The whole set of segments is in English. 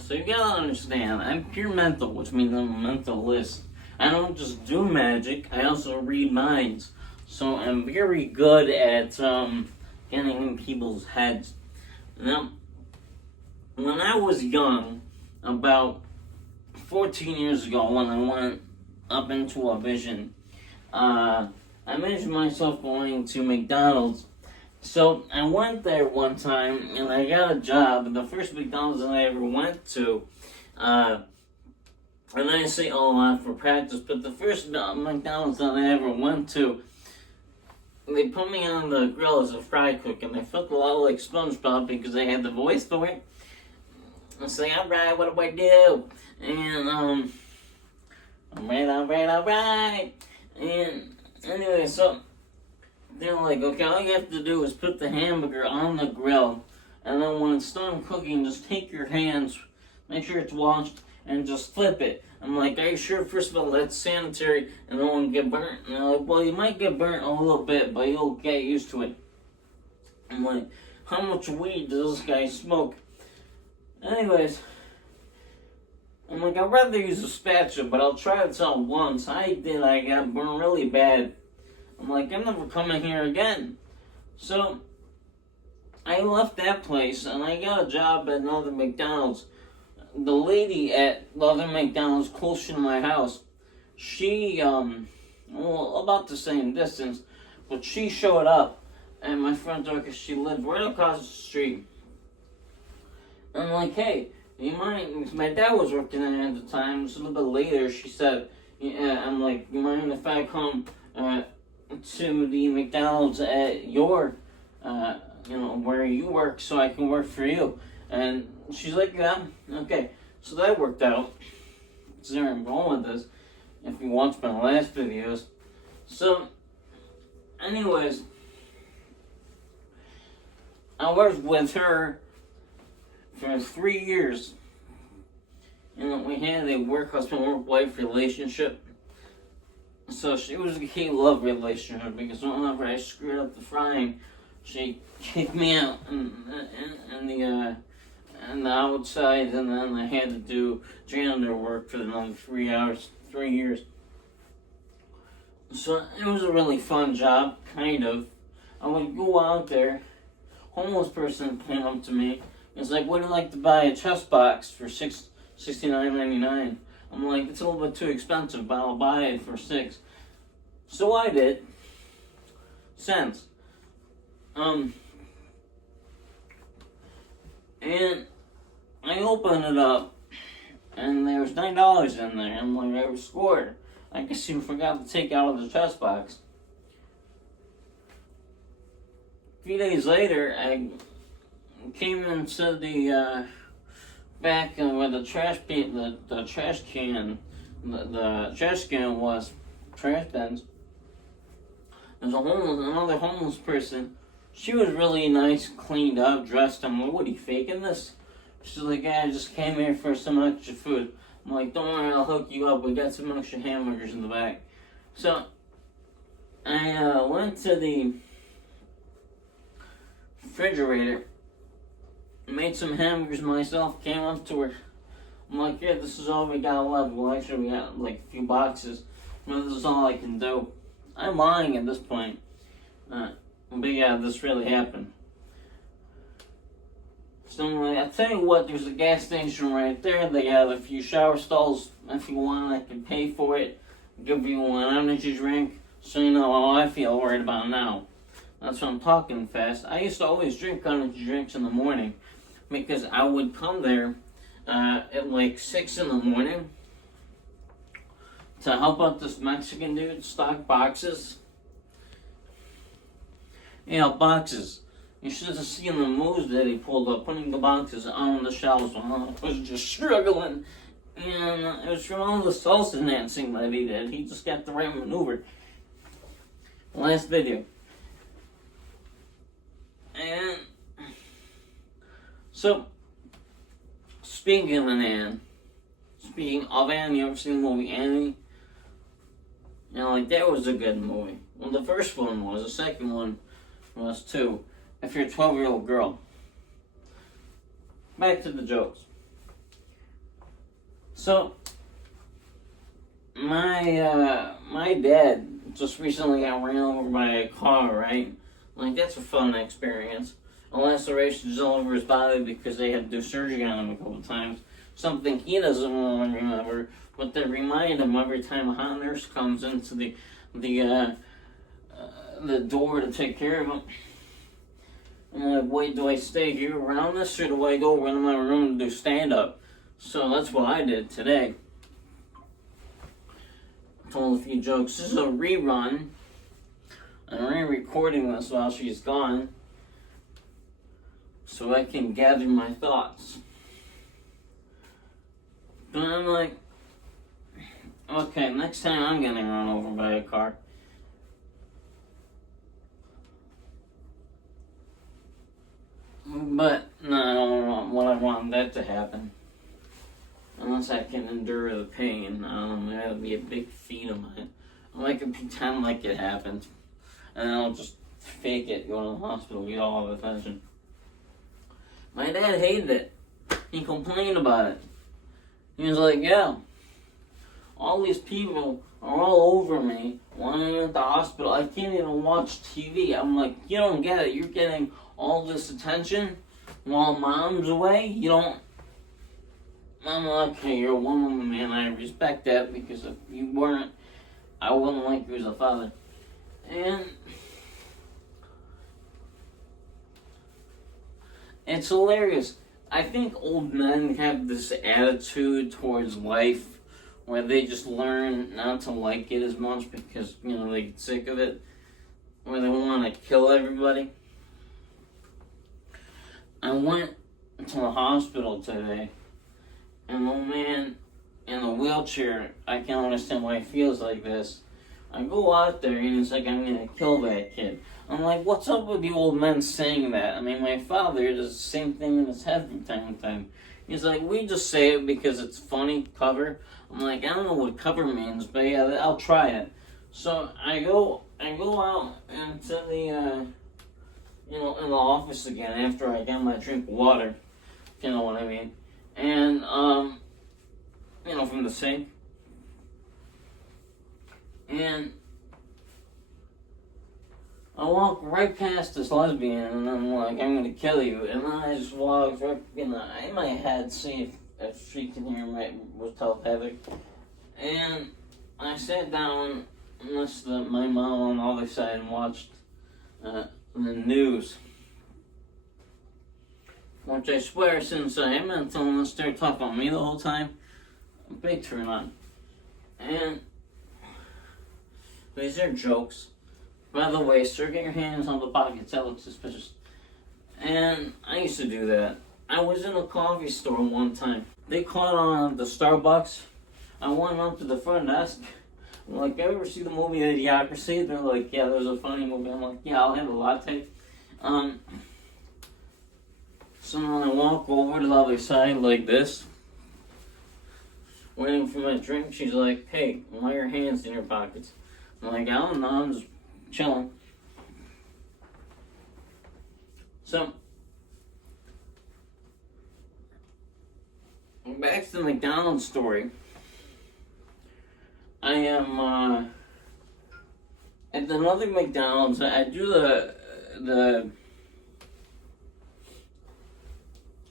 So you gotta understand, I'm pure mental, which means I'm a mentalist. I don't just do magic, I also read minds. So I'm very good at getting in people's heads. Now, when I was young, about 14 years ago, when I went up into a vision, I imagined myself going to McDonald's. So I went there one time and I got a job. The first McDonald's that I ever went to, and I didn't say all lot for practice, but the first McDonald's that I ever went to, they put me on the grill as a fry cook, and I felt a lot like SpongeBob because I had the voice for it. I say, alright, what do I do? And, alright. And, anyway, so, they're like, okay, all you have to do is put the hamburger on the grill, and then when it's done cooking, just take your hands, make sure it's washed, and just flip it. I'm like, are you sure? First of all, that's sanitary, and no one get burnt. And they're like, well, you might get burnt a little bit, but you'll get used to it. I'm like, how much weed does this guy smoke? Anyways, I'm like, I'd rather use a spatula, but I'll try it out once. I got burned really bad. I'm like, I'm never coming here again. So, I left that place, and I got a job at another McDonald's. The lady at the other McDonald's close to my house, she, about the same distance, but she showed up at my front door because she lived right across the street. I'm like, hey, you mind, my dad was working there at the time, so a little bit later, she said, yeah, I'm like, you mind if I come, to the McDonald's at your, where you work so I can work for you? And she's like, yeah, okay. So that worked out. That's where I'm going with this, if you watched my last videos. So, anyways, I worked with her for 3 years. We had a work husband, work wife relationship. So she was a hate-love relationship because whenever I screwed up the frying, she kicked me out in the outside, and then I had to do janitor work for another 3 years. So it was a really fun job, kind of. I would go out there, homeless person came up to me. It's like, would you like to buy a chest box for $69.99? I'm like, it's a little bit too expensive, but I'll buy it for $6. So I did. Cents. And I opened it up, and there was $9 in there. I'm like, I was scored. I guess you forgot to take out of the chest box. A few days later, I came into the back where the trash can was, trash bins. There's another homeless person. She was really nice, cleaned up, dressed. I'm like, what, are you faking this? She's like, yeah, I just came here for some extra food. I'm like, don't worry, I'll hook you up. We got some extra hamburgers in the back. So, I went to the refrigerator, made some hamburgers myself, came up to her. I'm like, yeah, this is all we got left. Well, actually, we got like a few boxes. But this is all I can do. I'm lying at this point. But yeah, this really happened. So I tell you what, there's a gas station right there. They have a few shower stalls. If you want, I can pay for it. Give you an energy drink, so you know how I feel right about now. That's why I'm talking fast. I used to always drink energy drinks in the morning because I would come there at like 6 in the morning to help out this Mexican dude stock boxes. Boxes. You should have seen the moves that he pulled up, putting the boxes on the shelves while I was just struggling. And it was from all the salsa dancing that he did. He just got the right maneuver. Last video. And so, speaking of Anne, you ever seen the movie Annie? That was a good movie. Well, the first one was. The second one was too. If you're a 12-year-old girl. Back to the jokes. So my dad just recently got ran over by a car, right? Like, that's a fun experience. A laceration all over his body because they had to do surgery on him a couple times. Something he doesn't want to remember, but they remind him every time a hot nurse comes into the door to take care of him. And I'm like, wait, do I stay here around this, or do I go run in my room to do stand-up? So that's what I did today. Told a few jokes. This is a rerun. I'm re-recording this while she's gone, so I can gather my thoughts. But I'm like, okay, next time I'm getting run over by a car. But no, I don't want that to happen. Unless I can endure the pain. That'll be a big feat of mine. I can pretend like it happened. And then I'll just fake it, go to the hospital, get all the attention. My dad hated it. He complained about it. He was like, yeah, all these people are all over me, wanting me at the hospital. I can't even watch TV. I'm like, you don't get it. You're getting all this attention while mom's away. You don't. I'm like, okay, you're a woman, man. I respect that, because if you weren't, I wouldn't like you as a father. And it's hilarious. I think old men have this attitude towards life where they just learn not to like it as much because, they get sick of it, where they want to kill everybody. I went to the hospital today, and the man in a wheelchair, I can't understand why he feels like this. I go out there and he's like, I'm gonna kill that kid. I'm like, what's up with the old men saying that? I mean, my father does the same thing in his head from time to time. He's like, we just say it because it's funny, cover. I'm like, I don't know what cover means, but yeah, I'll try it. So I go out into the, in the office again after I get my drink of water, if you know what I mean. And, from the sink. And I walk right past this lesbian, and I'm like, I'm gonna kill you. And then I just walk right in my head, see if she can hear me, was telepathic. And I sat down and listened to my mom on the other side and watched the news. Which I swear, since I am not telling this story, talk about me the whole time, a big turn on. And these are jokes. By the way, sir, get your hands on the pockets. That looks suspicious. And I used to do that. I was in a coffee store one time. They caught on the Starbucks. I went up to the front desk. I'm like, you ever see the movie Idiocracy? They're like, yeah, there's a funny movie. I'm like, yeah, I'll have a latte. So then I walk over to the other side like this, waiting for my drink. She's like, hey, why are your hands in your pockets? I'm like, I don't know, I'm just chilling. So, back to the McDonald's story. I am at another McDonald's. I do the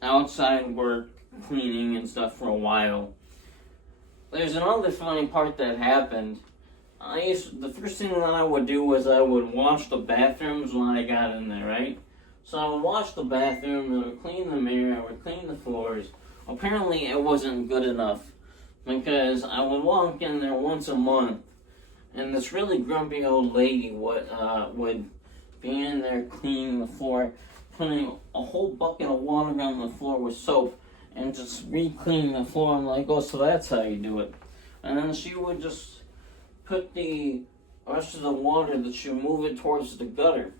outside work, cleaning and stuff for a while. There's another funny part that happened. The first thing that I would do was I would wash the bathrooms when I got in there, right? So I would wash the bathroom, I would clean the mirror, I would clean the floors. Apparently it wasn't good enough because I would walk in there once a month, and this really grumpy old lady would be in there cleaning the floor, putting a whole bucket of water on the floor with soap and just re-cleaning the floor. I'm like, oh, so that's how you do it. And then she would just put the rest of the water, that she would move it towards the gutter.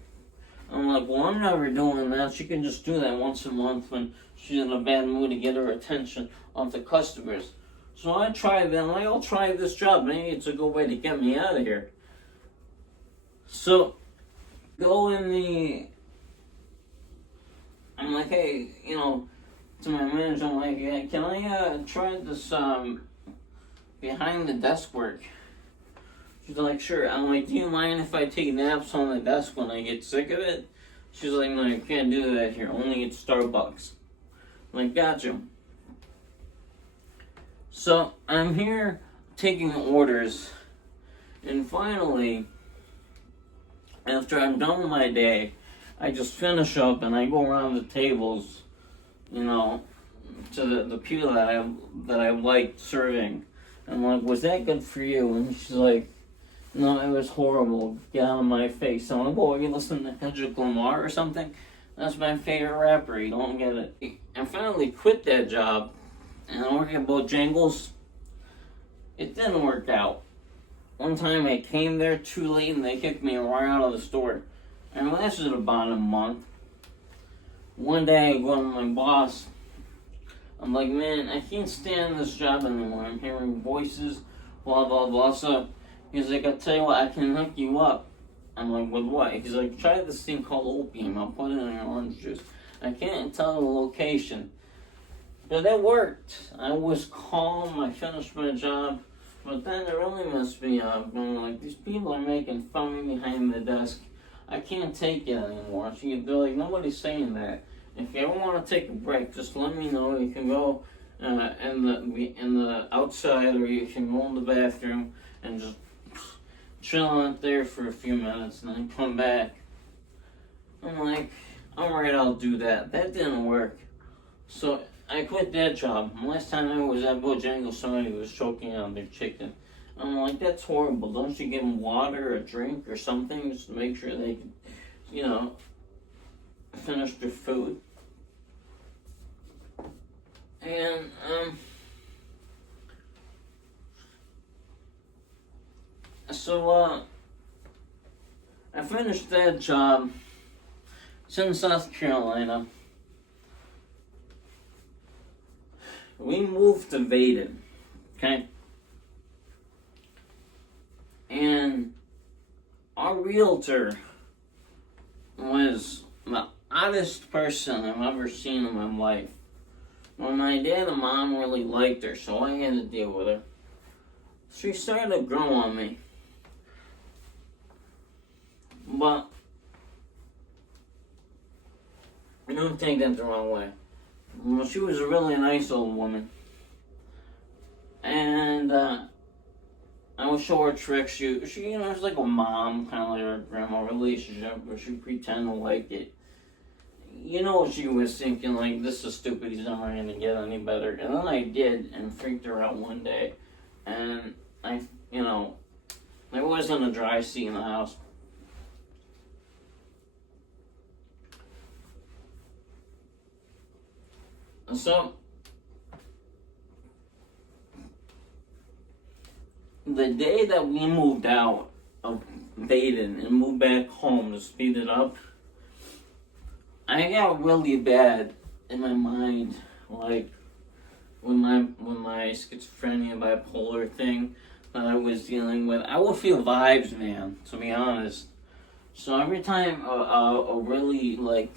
I'm like, well, I'm never doing that. She can just do that once a month when she's in a bad mood to get her attention of the customers. So I tried that. I'll try this job. Maybe it's a good way to get me out of here. So, I'm like, hey, to my manager, I'm like, yeah, can I try this behind the desk work? She's like, sure. I'm like, do you mind if I take naps on the desk when I get sick of it? She's like, no, you can't do that here. Only at Starbucks. I'm like, gotcha. So I'm here taking orders, and finally, after I'm done with my day, I just finish up and I go around the tables, you know, to the people that I liked serving. I'm like, was that good for you? And she's like, no, it was horrible. Get out of my face. I'm like, well, are you listening to Kendrick Lamar or something? That's my favorite rapper. You don't get it. I finally quit that job, and I work at Bojangles. It didn't work out. One time I came there too late and they kicked me right out of the store. And it lasted about a month. One day I go to my boss. I'm like, man, I can't stand this job anymore. I'm hearing voices, blah, blah, blah. So he's like, I'll tell you what, I can hook you up. I'm like, with what? He's like, try this thing called opium. I'll put it in your orange juice. I can't tell the location. But that worked. I was calm. I finished my job. But then it really messed me up. I'm like, these people are making fun of me behind the desk. I can't take it anymore. So they're like, nobody's saying that. If you ever want to take a break, just let me know. You can go in the outside, or you can go in the bathroom and just chill out there for a few minutes and then come back. I'm like, alright, I'll do that. That didn't work. So I quit that job. Last time I was at Bojangles, somebody was choking on their chicken. I'm like, that's horrible. Don't you give them water or drink or something just to make sure they can, you know, finish their food? And, so, I finished that job. It's in South Carolina. We moved to Vaden, okay? And our realtor was the oddest person I've ever seen in my life. Well, my dad and mom really liked her, so I had to deal with her. She started to grow on me. But don't take that the wrong way. Well, she was a really nice old woman. And I would show her tricks. She you know, it's like a mom, kind of like her grandma relationship, where she pretend to like it. You know, she was thinking, like, this is stupid, he's never going to get any better. And then I did, and freaked her out one day. And you know, there wasn't a dry seat in the house. So, the day that we moved out of Vaden and moved back home to speed it up, I got really bad in my mind, like with my schizophrenia, bipolar thing that I was dealing with. I would feel vibes, man, to be honest. So every time a really like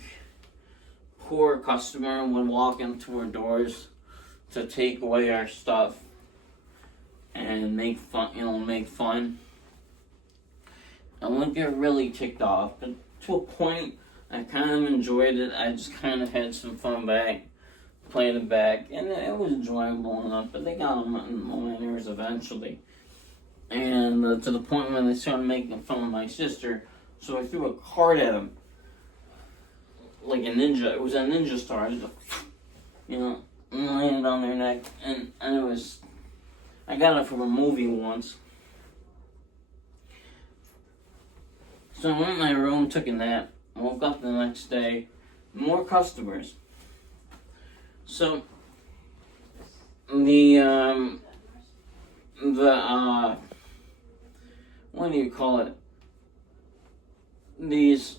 poor customer would walk into our doors to take away our stuff and make fun, I would get really ticked off. But to a point, I kind of enjoyed it. I just kind of had some fun back, played it back, and it was enjoyable enough. But they got on my nerves eventually, and to the point when they started making fun of my sister. So I threw a card at them, like a ninja. It was a ninja star. Just, you know, and landed on their neck, and it was. I got it from a movie once. So I went in my room, took a nap. Woke up the next day, more customers. So the what do you call it? These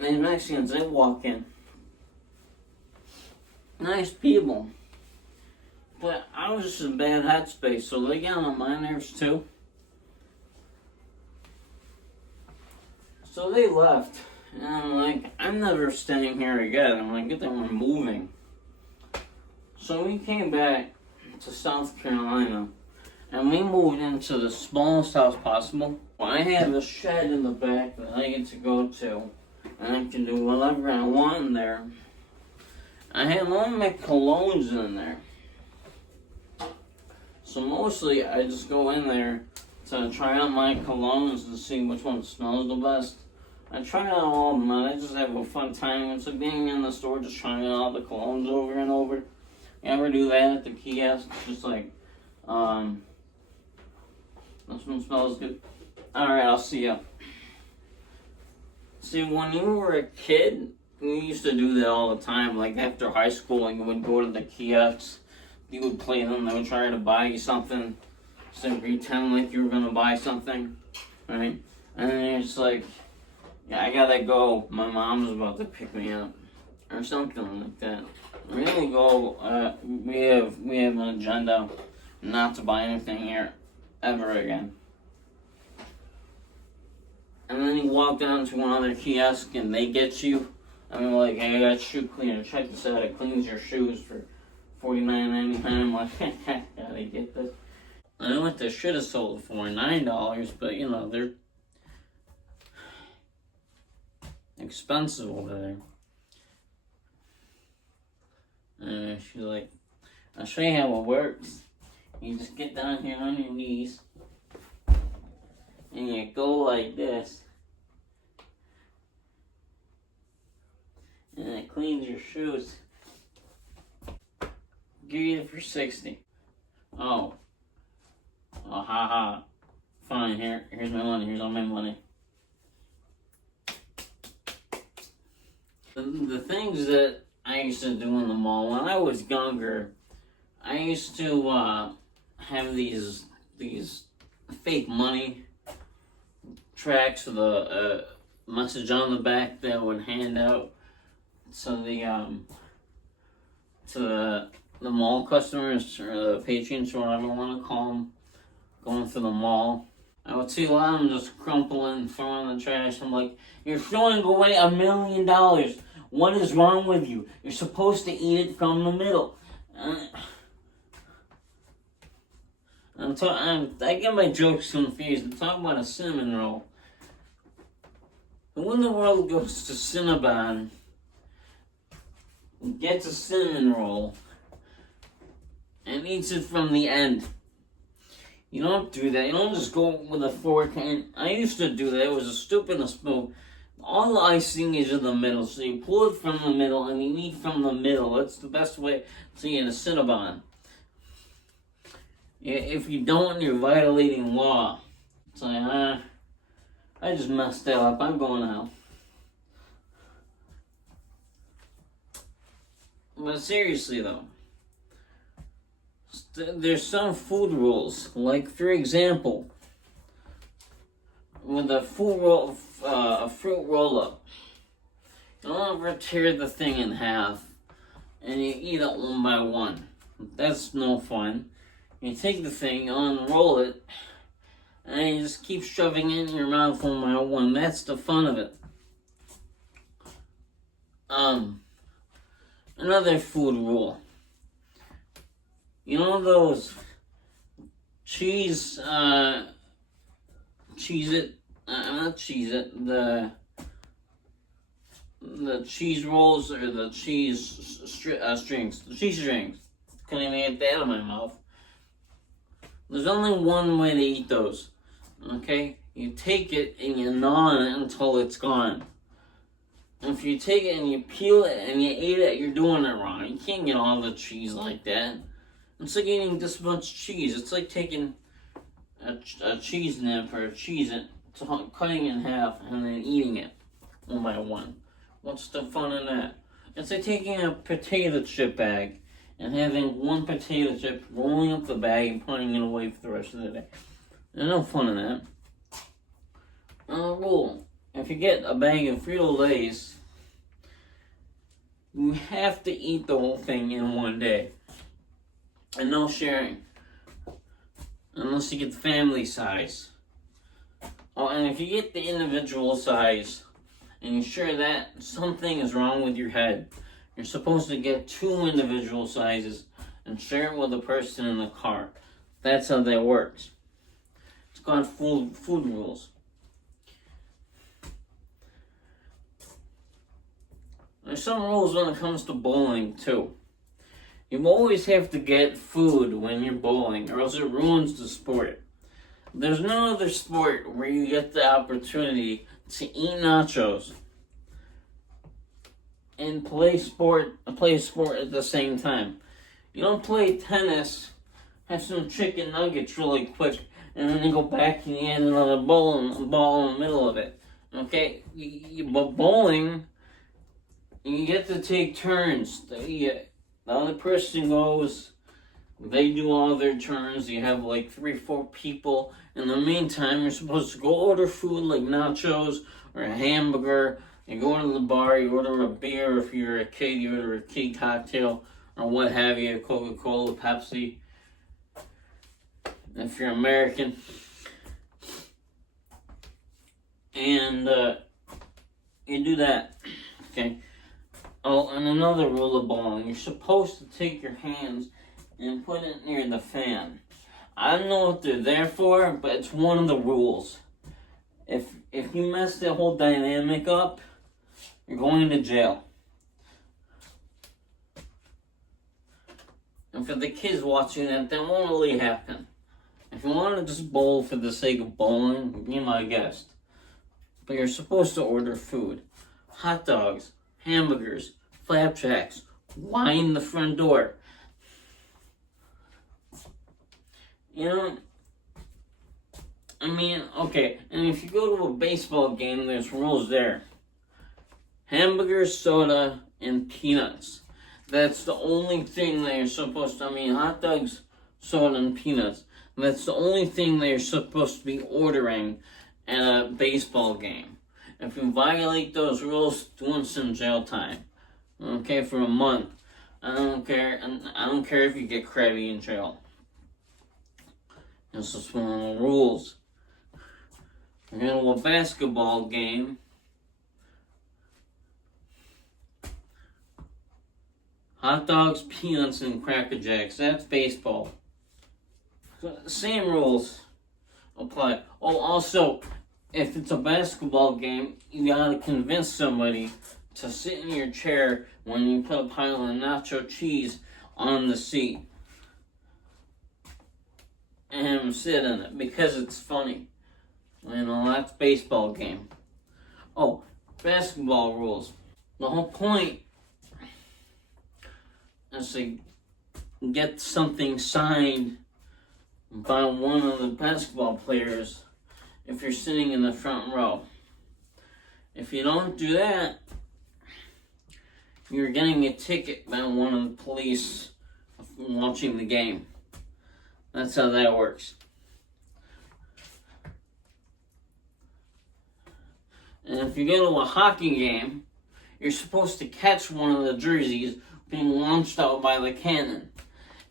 Mexicans, they walk in. Nice people. But I was just in a bad headspace, so they got on my nerves too. So they left, And I'm like, I'm never staying here again. I'm like, get them, we're moving. So we came back to South Carolina, and we moved into the smallest house possible. I have a shed in the back that I get to go to, and I can do whatever I want in there. I have all my colognes in there. So mostly I just go in there to try out my colognes and see which one smells the best. I try out all of them and I just have a fun time. It's like being in the store just trying out all the colognes over and over. You ever do that at the kiosk? Just like, this one smells good. Alright, I'll see ya. See, when you were a kid, we used to do that all the time. Like after high school, you would go to the kiosks, you would play them, they would try to buy you something, so pretend like you were gonna buy something, right? And then it's like, yeah, I gotta go, my mom's about to pick me up, or something like that. We're gonna go, we have an agenda not to buy anything here ever again. And then you walk down to another kiosk and they get you. I mean, like, hey, I got shoe cleaner. Check this out. It cleans your shoes for $49.99. I'm like, gotta get this. I know what this should have sold for $9, but you know, they're expensive over there. And she's like, I'll show you how it works. You just get down here on your knees and you go like this. And it cleans your shoes. Give you it for $60. Oh, haha. Fine, here's my money. Here's all my money. The things that I used to do in the mall when I was younger, I used to have these fake money tracks with a message on the back that I would hand out to the mall customers or the patrons or whatever you want to call them, going through the mall. I would see a lot of them just crumpling, throwing in the trash. I'm like, you're throwing away $1 million. What is wrong with you? You're supposed to eat it from the middle. I get my jokes confused. I'm talking about a cinnamon roll. Who in the world goes to Cinnabon, gets a cinnamon roll, and eats it from the end? You don't do that. You don't just go with a fork. And I used to do that. It was the stupidest move. All the icing is in the middle, so you pull it from the middle and you eat from the middle. That's the best way to eat a Cinnabon. If you don't, you're violating law. It's like, I just messed that up. I'm going out. But seriously though, there's some food rules. Like for example, with a fruit roll-up, you don't ever tear the thing in half and you eat it one by one. That's no fun. You take the thing, you unroll it, and you just keep shoving it in your mouth one by one. That's the fun of it. Another food rule. You know those not Cheez-It, the cheese rolls or the cheese strings, the cheese strings. Couldn't even get that out of my mouth. There's only one way to eat those, okay? You take it and you gnaw on it until it's gone. If you take it and you peel it and you eat it, you're doing it wrong. You can't get all the cheese like that. It's like eating this much cheese. It's like taking a cheese nip or a Cheez-It, cutting it in half and then eating it one by one. What's the fun in that? It's like taking a potato chip bag and having one potato chip, rolling up the bag and putting it away for the rest of the day. There's no fun in that. Rule. If you get a bag of Frito-Lays, you have to eat the whole thing in one day. And no sharing. Unless you get the family size. Oh, and if you get the individual size, and you're sure that something is wrong with your head, you're supposed to get 2 individual sizes and share it with the person in the car. That's how that works. It's called food rules. There's some rules when it comes to bowling too. You always have to get food when you're bowling, or else it ruins the sport. There's no other sport where you get the opportunity to eat nachos and play sport at the same time. You don't play tennis, have some chicken nuggets really quick, and then you go back and you add another ball in the middle of it. Okay? But bowling, you get to take turns. The other person goes, they do all their turns. You have like 3-4 people. In the meantime, you're supposed to go order food like nachos or a hamburger. You go to the bar, you order a beer. If you're a kid, you order a kid cocktail or what have you, Coca-Cola, Pepsi. If you're American. And you do that. Okay? Oh, and another rule of bowling. You're supposed to take your hands and put it near the fan. I don't know what they're there for, but it's one of the rules. If you mess the whole dynamic up, you're going to jail. And for the kids watching that won't really happen. If you want to just bowl for the sake of bowling, be my guest. But you're supposed to order food. Hot dogs, hamburgers, flapjacks, wine the front door. You know, I mean, okay, and if you go to a baseball game, there's rules there. Hamburgers, soda, and peanuts. That's the only thing that you're supposed to, hot dogs, soda, and peanuts. That's the only thing that you're supposed to be ordering at a baseball game. If you violate those rules, doing some jail time. Okay, for a month. I don't care, and I don't care if you get crabby in jail. This is one of the rules. We're going to a basketball game. Hot dogs, peanuts, and Cracker Jacks. That's baseball. So, same rules apply. Oh, also, if it's a basketball game, you gotta convince somebody to sit in your chair when you put a pile of nacho cheese on the seat. And sit in it, because it's funny. You know, that's baseball game. Oh, basketball rules. The whole point is to get something signed by one of the basketball players if you're sitting in the front row. If you don't do that, you're getting a ticket by one of the police watching the game. That's how that works. And if you go to a hockey game, you're supposed to catch one of the jerseys being launched out by the cannon.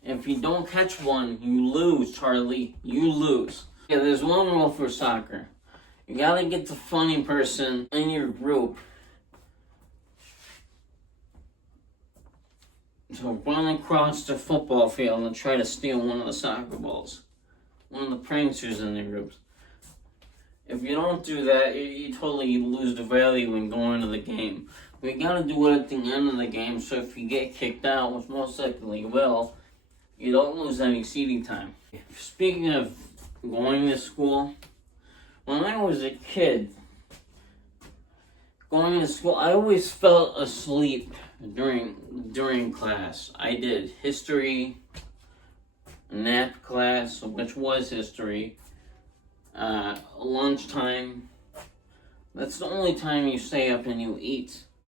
If you don't catch one, you lose, Charlie. You lose. Yeah, there's one rule for soccer. You gotta get the funny person in your group to run across the football field and try to steal one of the soccer balls. One of the pranksters in the groups. If you don't do that, you totally lose the value in going to the game. We gotta do it at the end of the game, so if you get kicked out, which most likely you will, you don't lose any seating time. Speaking of going to school, when I was a kid, going to school, I always fell asleep during class. I did history, nap class, which was history, lunchtime. That's the only time you stay up and you eat.